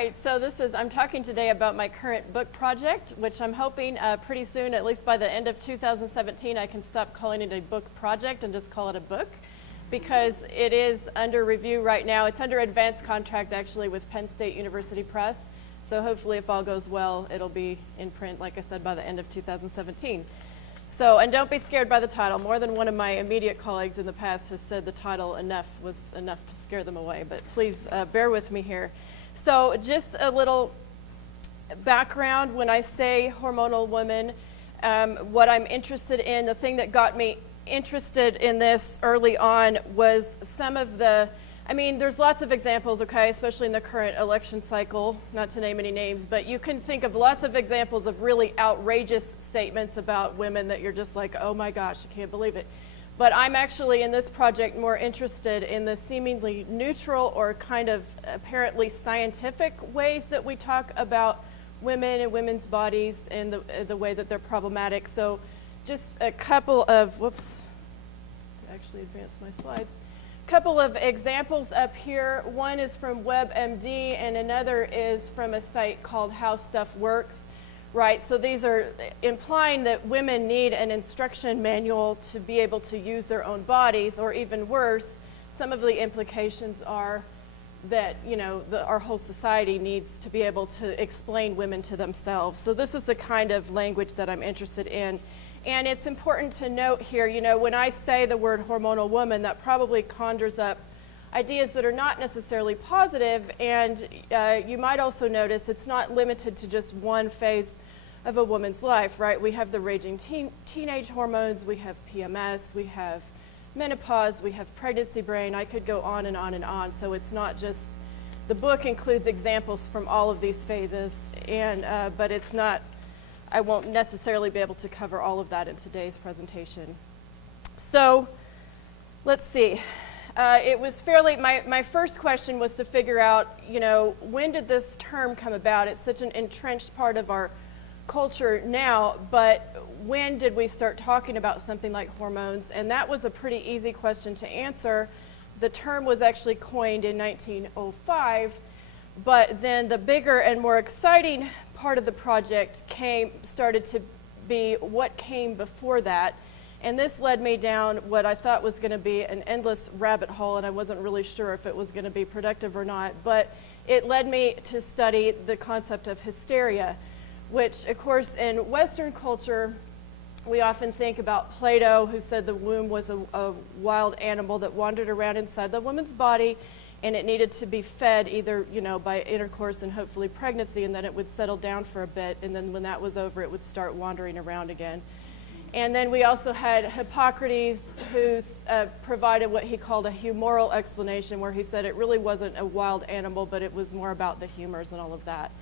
right, so I'm talking today about my current book project, which I'm hoping pretty soon, at least by the end of 2017, I can stop calling it a book project and just call it a book, because it is under review right now. It's under advanced contract, actually, with Penn State University Press. So hopefully, if all goes well, it'll be in print, like I said, by the end of 2017. So, and don't be scared by the title. More than one of my immediate colleagues in the past has said the title was enough to scare them away, but please bear with me here. So just a little background. When I say hormonal woman, what I'm interested in, the thing that got me interested in this early on was some of there's lots of examples, okay, especially in the current election cycle, not to name any names, but you can think of lots of examples of really outrageous statements about women that you're just like, oh my gosh, I can't believe it. But I'm actually in this project more interested in the seemingly neutral or kind of apparently scientific ways that we talk about women and women's bodies and the way that they're problematic. So just a couple of, to actually advance my slides. Couple of examples up here. One is from WebMD and another is from a site called How Stuff Works. Right, so these are implying that women need an instruction manual to be able to use their own bodies, or even worse, some of the implications are that, our whole society needs to be able to explain women to themselves. So this is the kind of language that I'm interested in. And it's important to note here, when I say the word hormonal woman, that probably conjures up ideas that are not necessarily positive, and you might also notice it's not limited to just one phase of a woman's life, right? We have the raging teenage hormones, we have PMS, we have menopause, we have pregnancy brain. I could go on and on and on. So it's not just, the book includes examples from all of these phases, and but it's not, I won't necessarily be able to cover all of that in today's presentation. So let's see. It was fairly, my first question was to figure out, when did this term come about? It's such an entrenched part of our culture now, but when did we start talking about something like hormones? And that was a pretty easy question to answer. The term was actually coined in 1905, but then the bigger and more exciting part of the project started to be what came before that. And this led me down what I thought was going to be an endless rabbit hole, and I wasn't really sure if it was going to be productive or not, but it led me to study the concept of hysteria, which, of course, in Western culture, we often think about Plato, who said the womb was a wild animal that wandered around inside the woman's body, and it needed to be fed either, by intercourse and hopefully pregnancy, and then it would settle down for a bit, and then when that was over, it would start wandering around again. And then we also had Hippocrates, who provided what he called a humoral explanation, where he said it really wasn't a wild animal, but it was more about the humors and all of that.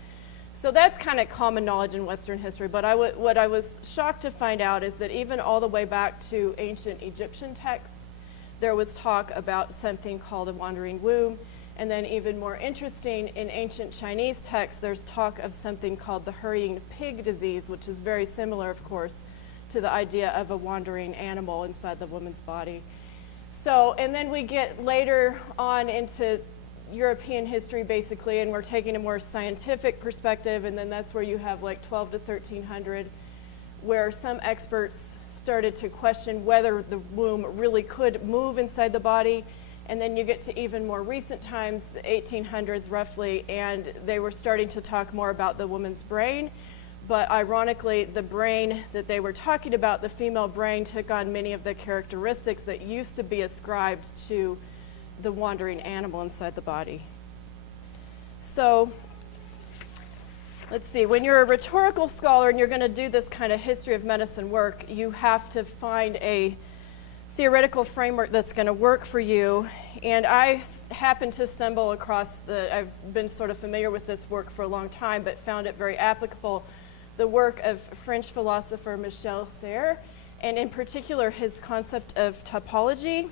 So that's kind of common knowledge in Western history, but what I was shocked to find out is that even all the way back to ancient Egyptian texts, there was talk about something called a wandering womb. And then even more interesting, in ancient Chinese texts, there's talk of something called the hurrying pig disease, which is very similar, of course, to the idea of a wandering animal inside the woman's body. So, and then we get later on into European history, basically, and we're taking a more scientific perspective, and then that's where you have like 12 to 1300, where some experts started to question whether the womb really could move inside the body. And then you get to even more recent times, the 1800s roughly, and they were starting to talk more about the woman's brain. But ironically, the brain that they were talking about, the female brain, took on many of the characteristics that used to be ascribed to the wandering animal inside the body. So let's see, when you're a rhetorical scholar and you're going to do this kind of history of medicine work, you have to find a theoretical framework that's going to work for you. And I happened to stumble across I've been sort of familiar with this work for a long time, but found it very applicable, the work of French philosopher Michel Serres, and in particular his concept of topology,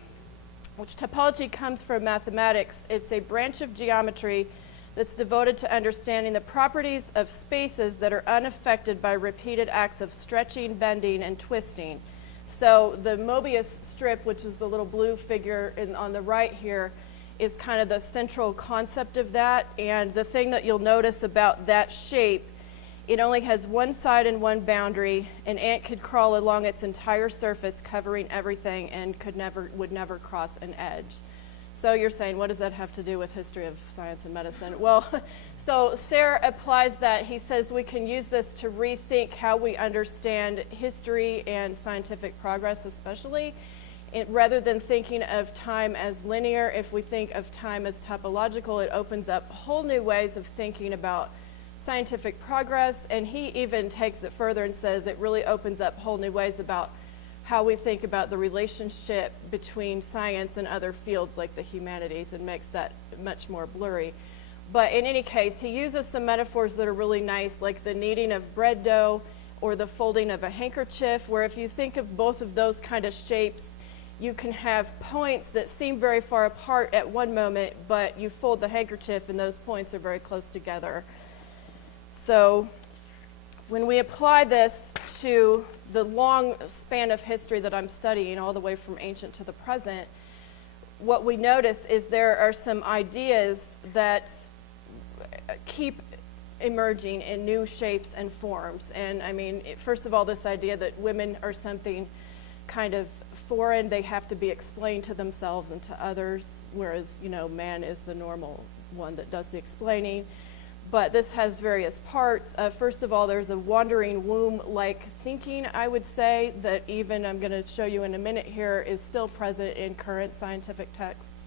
which topology comes from mathematics. It's a branch of geometry that's devoted to understanding the properties of spaces that are unaffected by repeated acts of stretching, bending, and twisting. So the Mobius strip, which is the little blue figure on the right here, is kind of the central concept of that. And the thing that you'll notice about that shape, it only has one side and one boundary. An ant could crawl along its entire surface, covering everything, and would never cross an edge. So you're saying, what does that have to do with history of science and medicine? Well, so Sayre applies that. He says we can use this to rethink how we understand history and scientific progress, especially. Rather than thinking of time as linear, if we think of time as topological, it opens up whole new ways of thinking about scientific progress. And he even takes it further and says it really opens up whole new ways about how we think about the relationship between science and other fields like the humanities, and makes that much more blurry. But in any case, he uses some metaphors that are really nice, like the kneading of bread dough or the folding of a handkerchief, where if you think of both of those kind of shapes, you can have points that seem very far apart at one moment, but you fold the handkerchief and those points are very close together. So when we apply this to the long span of history that I'm studying, all the way from ancient to the present, what we notice is there are some ideas that keep emerging in new shapes and forms. And I mean, first of all, this idea that women are something kind of foreign, they have to be explained to themselves and to others, whereas, you know, man is the normal one that does the explaining. But this has various parts. First of all, there's a wandering womb-like thinking, I would say, that even I'm going to show you in a minute here is still present in current scientific texts.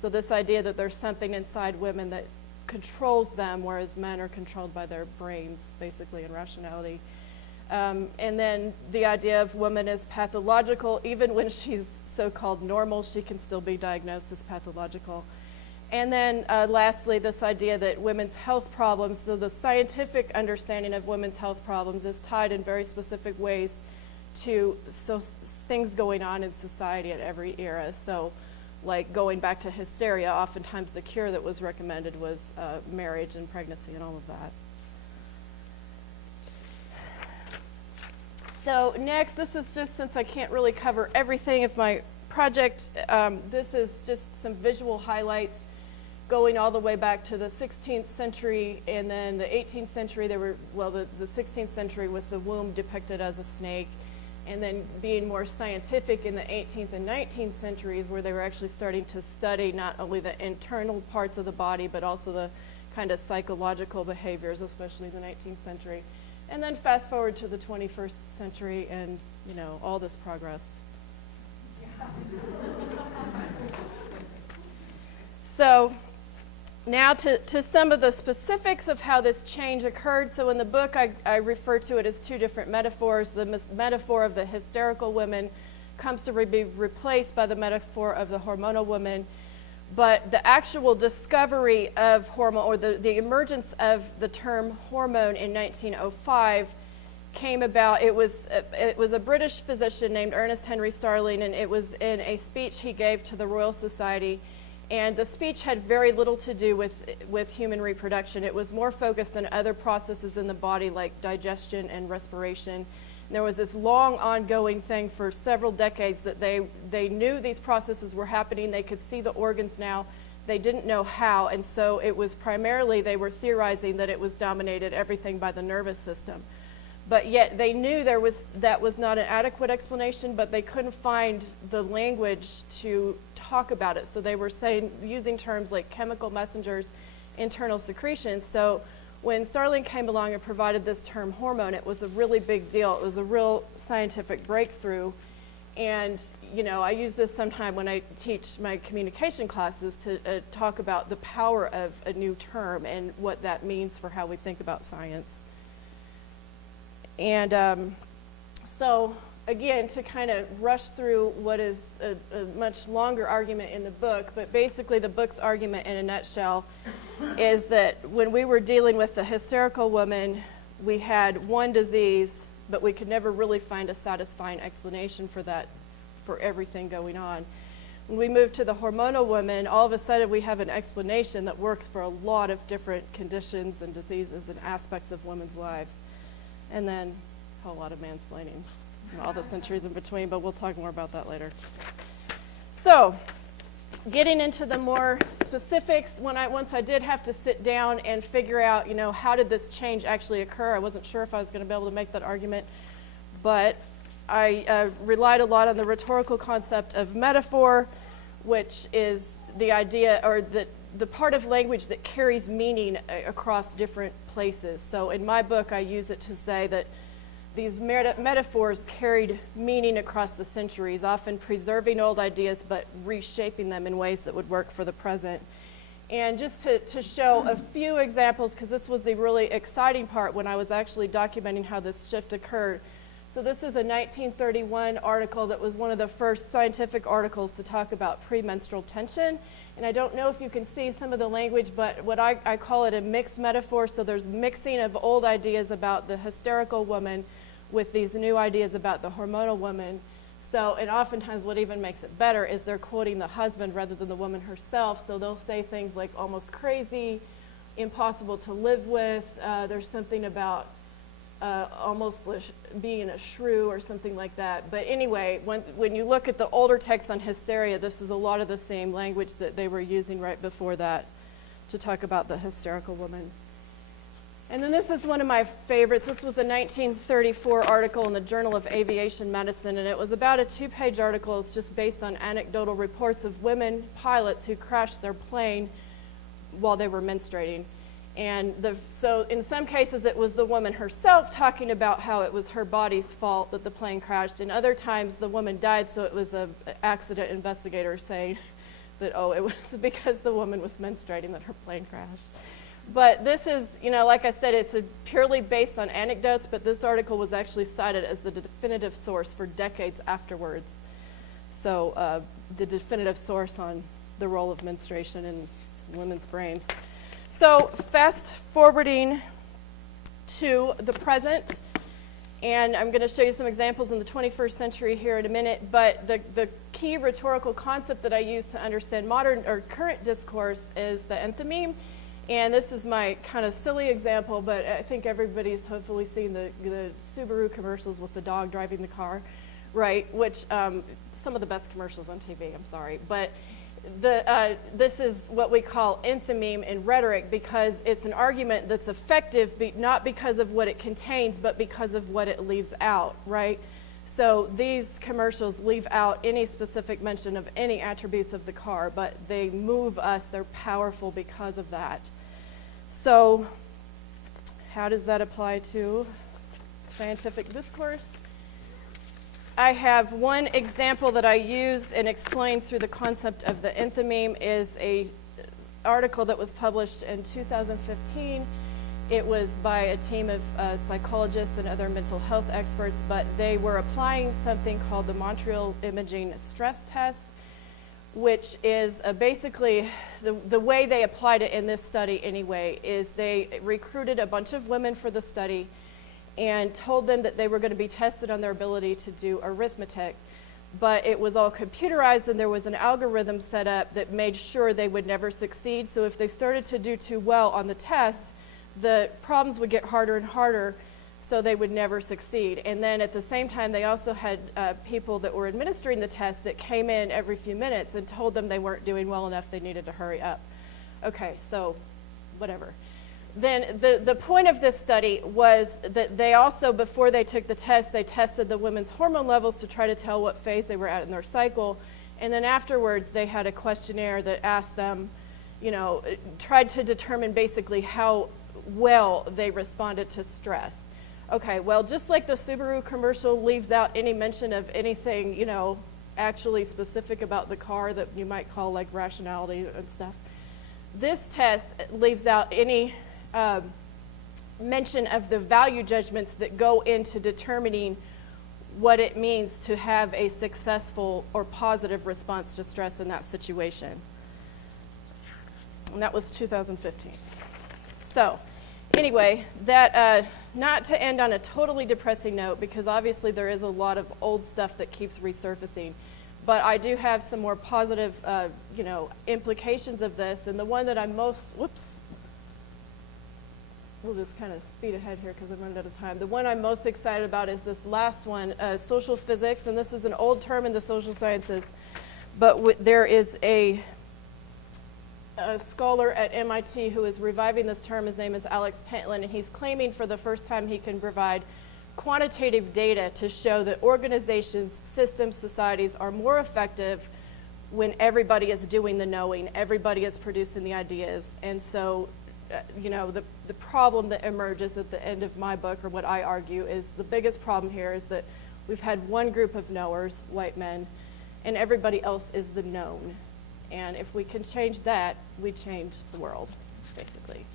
So this idea that there's something inside women that controls them, whereas men are controlled by their brains, basically, and rationality. And then the idea of woman as pathological, even when she's so-called normal, she can still be diagnosed as pathological. And then lastly, this idea that women's health problems, the scientific understanding of women's health problems is tied in very specific ways to things going on in society at every era. So like going back to hysteria, oftentimes the cure that was recommended was marriage and pregnancy and all of that. So next, this is just, since I can't really cover everything of my project, this is just some visual highlights going all the way back to the 16th century, and then the 18th century, the 16th century with the womb depicted as a snake, and then being more scientific in the 18th and 19th centuries, where they were actually starting to study not only the internal parts of the body, but also the kind of psychological behaviors, especially in the 19th century. And then fast forward to the 21st century and, you know, all this progress. So now to some of the specifics of how this change occurred. So in the book, I refer to it as two different metaphors. The metaphor of the hysterical woman comes to be replaced by the metaphor of the hormonal woman. But the actual discovery of hormone, or the emergence of the term hormone in 1905 came about. It was a British physician named Ernest Henry Starling, and it was in a speech he gave to the Royal Society. And the speech had very little to do with human reproduction. It was more focused on other processes in the body like digestion and respiration. And there was this long ongoing thing for several decades that they knew these processes were happening. They could see the organs now. They didn't know how. And so it was primarily, they were theorizing that it was dominated everything by the nervous system. But yet they knew that was not an adequate explanation, but they couldn't find the language to talk about it. So they were using terms like chemical messengers, internal secretions. So when Starling came along and provided this term hormone, it was a really big deal. It was a real scientific breakthrough. And, you know, I use this sometime when I teach my communication classes to talk about the power of a new term and what that means for how we think about science. And so, again, to kind of rush through what is a much longer argument in the book, but basically the book's argument in a nutshell is that when we were dealing with the hysterical woman, we had one disease, but we could never really find a satisfying explanation for that, for everything going on. When we moved to the hormonal woman, all of a sudden we have an explanation that works for a lot of different conditions and diseases and aspects of women's lives. And then a whole lot of mansplaining and all the centuries in between, but we'll talk more about that later. So getting into the more specifics, once I did have to sit down and figure out, how did this change actually occur? I wasn't sure if I was going to be able to make that argument, but I relied a lot on the rhetorical concept of metaphor, which is the idea, or the part of language that carries meaning across different places. So in my book, I use it to say that these metaphors carried meaning across the centuries, often preserving old ideas but reshaping them in ways that would work for the present. And just to show a few examples, because this was the really exciting part when I was actually documenting how this shift occurred. So this is a 1931 article that was one of the first scientific articles to talk about premenstrual tension. And I don't know if you can see some of the language, but what I call it a mixed metaphor. So there's mixing of old ideas about the hysterical woman with these new ideas about the hormonal woman. So, and oftentimes what even makes it better is they're quoting the husband rather than the woman herself. So they'll say things like almost crazy, impossible to live with. There's something about almost being a shrew or something like that. But anyway, when you look at the older texts on hysteria, this is a lot of the same language that they were using right before that to talk about the hysterical woman. And then this is one of my favorites. This was a 1934 article in the Journal of Aviation Medicine, and it was about a 2-page article. It's just based on anecdotal reports of women pilots who crashed their plane while they were menstruating. And so in some cases it was the woman herself talking about how it was her body's fault that the plane crashed. In other times the woman died, so it was an accident investigator saying that, oh, it was because the woman was menstruating that her plane crashed. But this is, like I said, it's purely based on anecdotes, but this article was actually cited as the definitive source for decades afterwards. So the definitive source on the role of menstruation in women's brains. So fast forwarding to the present, and I'm going to show you some examples in the 21st century here in a minute, but the key rhetorical concept that I use to understand modern or current discourse is the enthymeme. And this is my kind of silly example, but I think everybody's hopefully seen the Subaru commercials with the dog driving the car, right? Which, some of the best commercials on TV, I'm sorry. But this is what we call enthymeme in rhetoric, because it's an argument that's effective not because of what it contains, but because of what it leaves out, right? So these commercials leave out any specific mention of any attributes of the car, but they move us, they're powerful because of that. So how does that apply to scientific discourse? I have one example that I use and explain through the concept of the enthymeme is an article that was published in 2015. It was by a team of psychologists and other mental health experts, but they were applying something called the Montreal Imaging Stress Test, which is basically the way they applied it in this study anyway, is they recruited a bunch of women for the study and told them that they were going to be tested on their ability to do arithmetic. But it was all computerized, and there was an algorithm set up that made sure they would never succeed. So if they started to do too well on the test, the problems would get harder and harder, so they would never succeed. And then at the same time, they also had people that were administering the test that came in every few minutes and told them they weren't doing well enough, they needed to hurry up. Okay, so whatever. Then the point of this study was that they also, before they took the test, they tested the women's hormone levels to try to tell what phase they were at in their cycle. And then afterwards, they had a questionnaire that asked them, tried to determine basically how well they responded to stress. Okay, well, just like the Subaru commercial leaves out any mention of anything, actually specific about the car that you might call like rationality and stuff, this test leaves out any mention of the value judgments that go into determining what it means to have a successful or positive response to stress in that situation. And that was 2015. So anyway, that not to end on a totally depressing note, because obviously there is a lot of old stuff that keeps resurfacing, but I do have some more positive implications of this. And the one that I'm most, we'll just kind of speed ahead here because I've run out of time. The one I'm most excited about is this last one, social physics, and this is an old term in the social sciences, but there is a a scholar at MIT who is reviving this term. His name is Alex Pentland, and he's claiming for the first time he can provide quantitative data to show that organizations, systems, societies are more effective when everybody is doing the knowing, everybody is producing the ideas. And so, the problem that emerges at the end of my book, or what I argue, is the biggest problem here is that we've had one group of knowers, white men, and everybody else is the known. And if we can change that, we change the world, basically.